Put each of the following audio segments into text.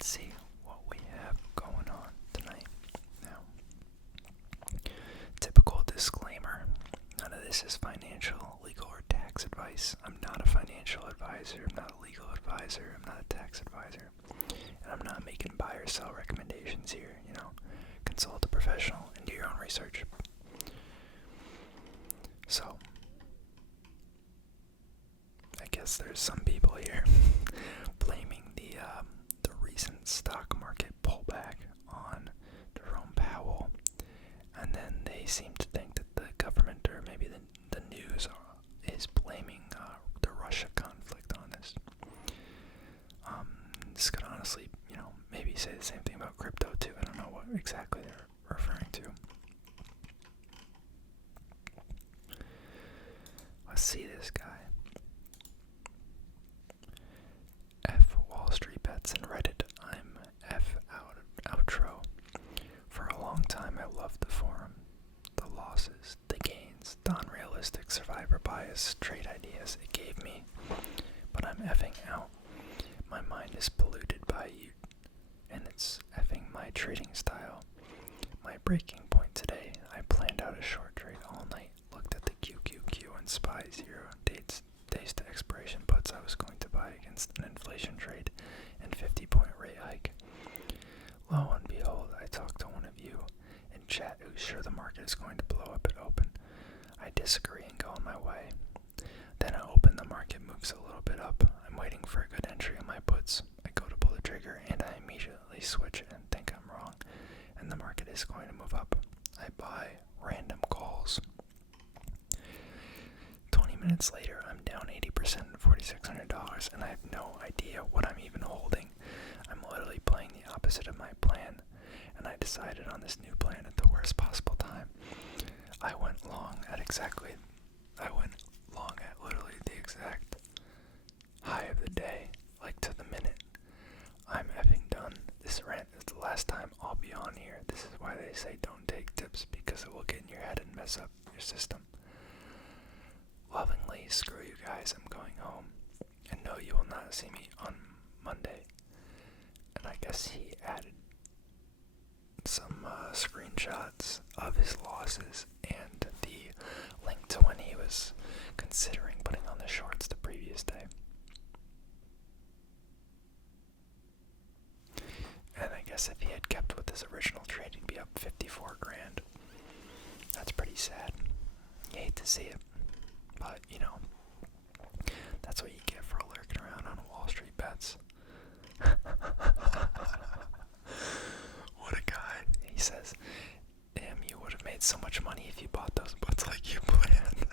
let's see what we have going on tonight. Now, typical disclaimer, none of this is financial, legal, or tax advice. I'm not a financial advisor, I'm not a legal advisor, I'm not a tax advisor, and I'm not making buy or sell recommendations here. Consult a professional and do your own research. So, I guess there's some people here blaming the recent stock market pullback on Jerome Powell, and then they seem to think that the government or maybe the news is blaming the Russia conflict on this. This could honestly, maybe say the same thing about crypto too. I don't know what exactly they're referring to. Let's see this guy. F WallStreetBets and Reddit. I'm F outro. For a long time I loved the forum. The losses, the gains, the unrealistic survivor bias, trade ideas it gave me. But I'm effing out. My mind is polluted by you, and it's effing my trading style. My breaking point today, I planned out a short trade all night, looked at the QQQ and SPY 0 days to expiration puts I was going to buy against an inflation trade and 50-point rate hike. Lo and behold, I talked to one of you in chat who's sure the market is going to blow up at open. I disagree and go on my way. Then I open, the market moves a little bit up. I'm waiting for a good entry on my puts. I go to pull the trigger and I immediately switch and think I'm wrong, and the market is going to move up. I buy random calls. 20 minutes later, I'm down 80% at $4,600, and I have no idea what I'm even holding. I'm literally playing the opposite of my plan, and I decided on this new plan at the worst possible time. I went long at literally the exact high of the day, like to the minute. I'm effing done. This rant is the last time I'll be on here. This is why they say don't take tips, because it will get in your head and mess up your system. Lovingly, screw you guys, I'm going home. And no, you will not see me on Monday. And I guess he added some screenshots of his losses and the link to when he was considering putting on the shorts the previous day. And I guess if he had kept with his original trade, he'd be up 54 grand. That's pretty sad. You hate to see it. But, that's what you get for lurking around on WallStreetBets. What a guy. He says, damn, you would have made so much money if you bought those puts like you planned.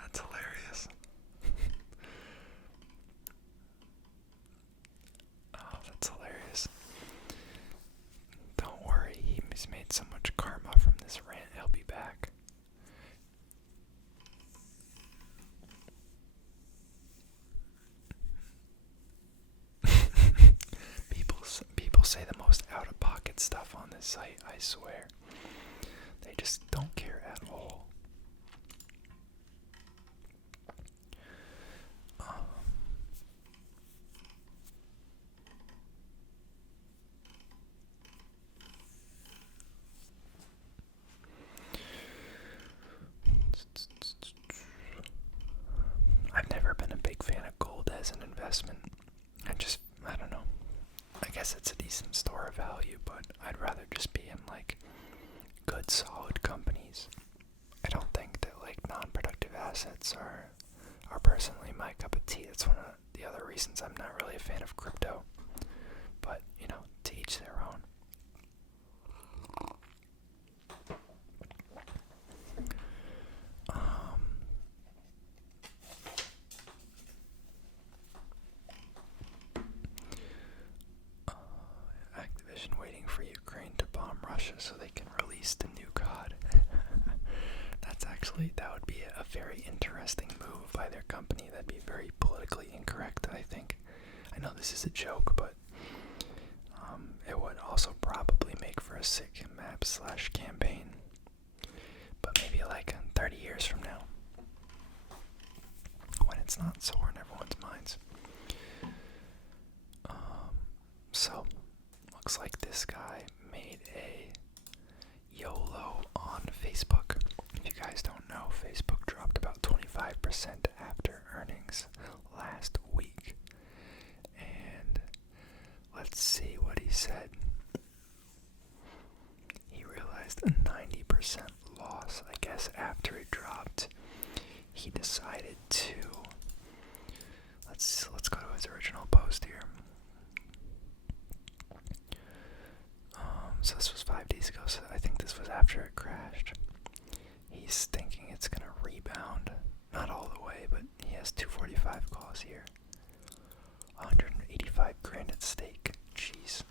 That's hilarious. Oh, that's hilarious. Don't worry, he's made so much karma from this rant, he'll be back. People say the most out-of-pocket stuff on this site, I swear. They just don't care at all. I've never been a big fan of gold as an investment. I don't know. I guess it's a decent store of value, but I'd rather just be in good solid companies. I don't think that non-productive assets are personally my cup of tea. That's one of the other reasons I'm not really a fan of crypto. But, to each their own. Activision waiting for Ukraine to bomb Russia so they can release the new COD. That would be a very interesting move by their company. That'd be very politically incorrect, I think. I know this is a joke, but it would also probably make for a sick map/campaign. But maybe 30 years from now, when it's not sore in everyone's minds. looks like this guy made a YOLO on Facebook. If you guys don't know, Facebook dropped about 25% after earnings last week. And let's see what he said. He realized a 90% loss, I guess, after it dropped. He decided to, let's go to his original post here. So this was 5 days ago, so I think this was after it crashed. He's thinking it's gonna rebound, not all the way, but he has 245 calls here. 185 grand at stake. Jeez.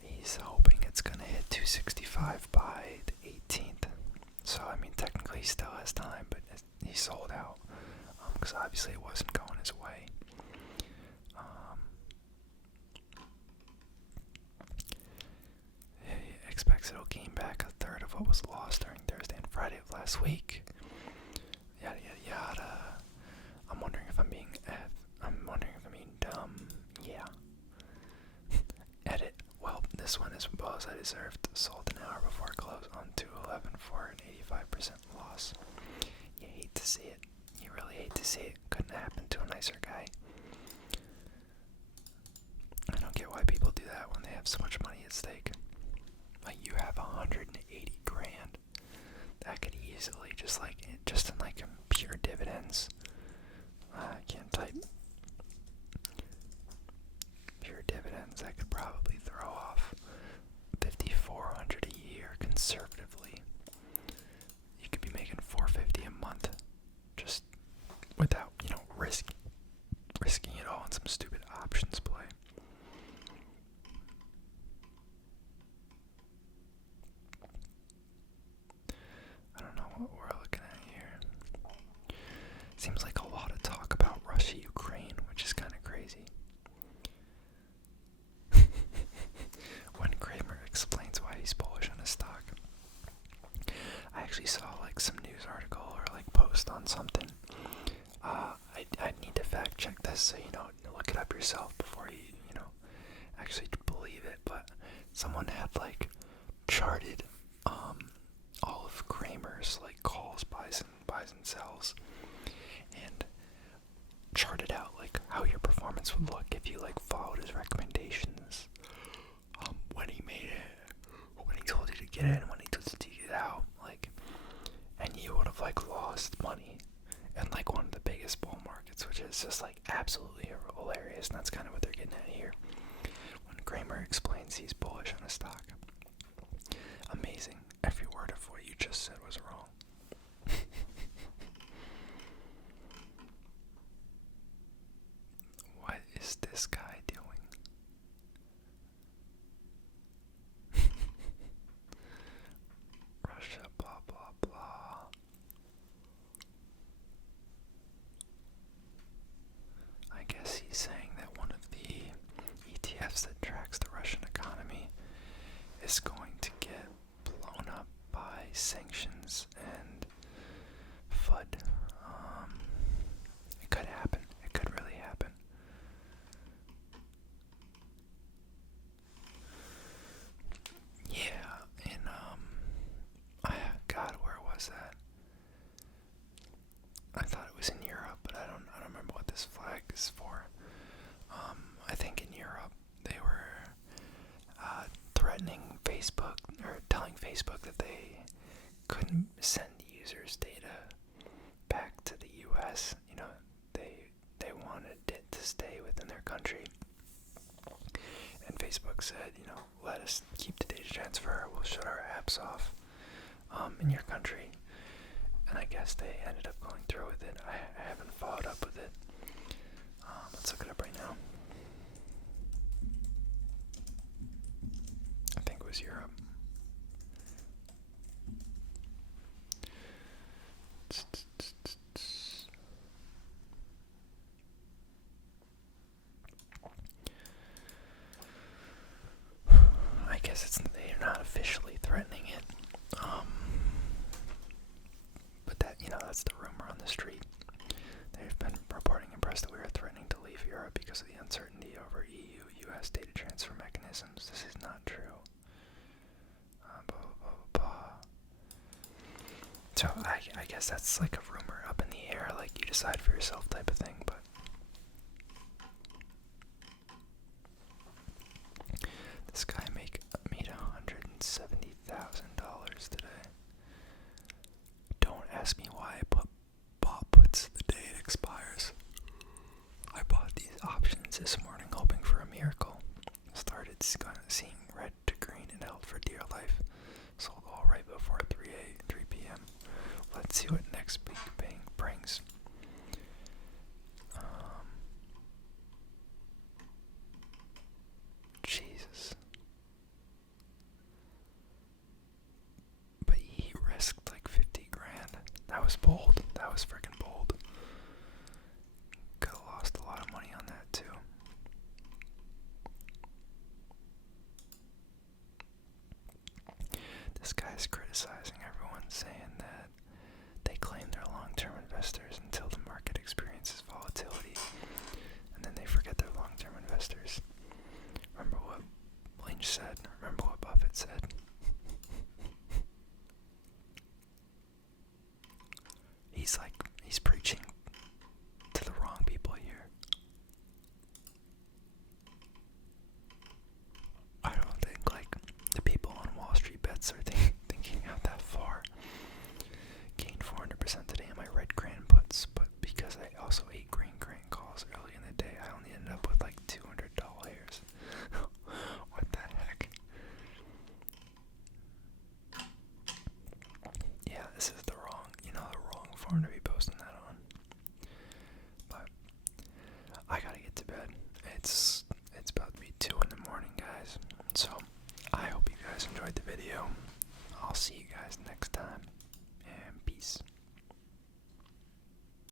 He's hoping it's gonna hit 265 by the 18th. So I mean, technically he still has time, but he sold out because obviously it wasn't going his way. He expects it'll gain back a third of what was lost during Thursday and Friday of last week. Yada yada yada. I'm wondering if I'm being dumb. Yeah. Edit. Well, this one is well as I deserved. Sold an hour before close on 211 for an 85% loss. You hate to see it. You really hate to see it. Couldn't happen to a nicer guy. I don't get why people do that when they have so much money at stake. Like, you have 180 grand. That could easily, just in pure dividends. I can't type. Pure dividends, that could probably throw off $5,400 a year conservatively. You could be making $450 a month just without, risking it all in some stupid options play. I don't know what we're looking at here. Seems like a lot of talk about Russia, Ukraine, which is kind of crazy. When Kramer explains why he's bullish on a stock. I actually saw some news article or post on something. I need to fact check this, so look it up yourself before you actually believe it. But someone had charted all of Kramer's calls, buys and sells, and charted out how your performance would look if you followed his recommendations. When he made it, when he told you to get in, when he told you to get out, and you would have lost money in one of the biggest bull markets, which is just absolutely hilarious, and that's kind of what they're getting at here. When Kramer explains he's bullish on a stock, amazing. Every word of what you just said was wrong. What is this guy doing? Russia, blah, blah, blah. I guess he's saying that one of the ETFs that tracks the Russian economy is going to get blown up by sanctions and FUD. It could happen. It could really happen. Yeah, and God, where was that? I thought it was in Europe, but I don't remember what this flag is for. I think in Europe they were threatening Facebook, or telling Facebook that they couldn't send users' data back to the US. They wanted it to stay within their country. And Facebook said, let us keep the data transfer. We'll shut our apps off in your country. And I guess they ended up going through with it. I haven't followed up with it. Let's look it up right now. I think it was Europe. I guess they're not officially threatening it. But that's the rumor on the street. They've been reporting in press that we are threatening to leave Europe because of the uncertainty over EU-US data transfer mechanisms. This is I guess that's like a rumor up in the air, like you decide for yourself type of thing, but this guy made $170,000 today. Don't ask me why I bought puts the day it expires. I bought these options this morning hoping for a miracle. Started seeing red to green and held for dear life. Sold all right before 3 p.m. Let's see what next week brings. Jesus. But he risked like 50 grand. That was bold. That was freaking bold. Could have lost a lot of money on that too. This guy's criticizing everyone, saying that they claim they're long-term investors until the market experiences volatility, and then they forget they're long-term investors. Remember what Lynch said? Remember what Buffett said? He's preaching to the wrong people here. I don't think like the people on WallStreetBets are thinking out that far. Gained 400% today on my red cran puts, but because I also ate green cran calls early in the day, I only ended up with like $200. What the heck? Yeah, this is the wrong form to be posting that on. But I gotta get to bed. It's about to be 2 in the morning, guys. So I hope you guys enjoyed the video. I'll see you guys next time, and peace.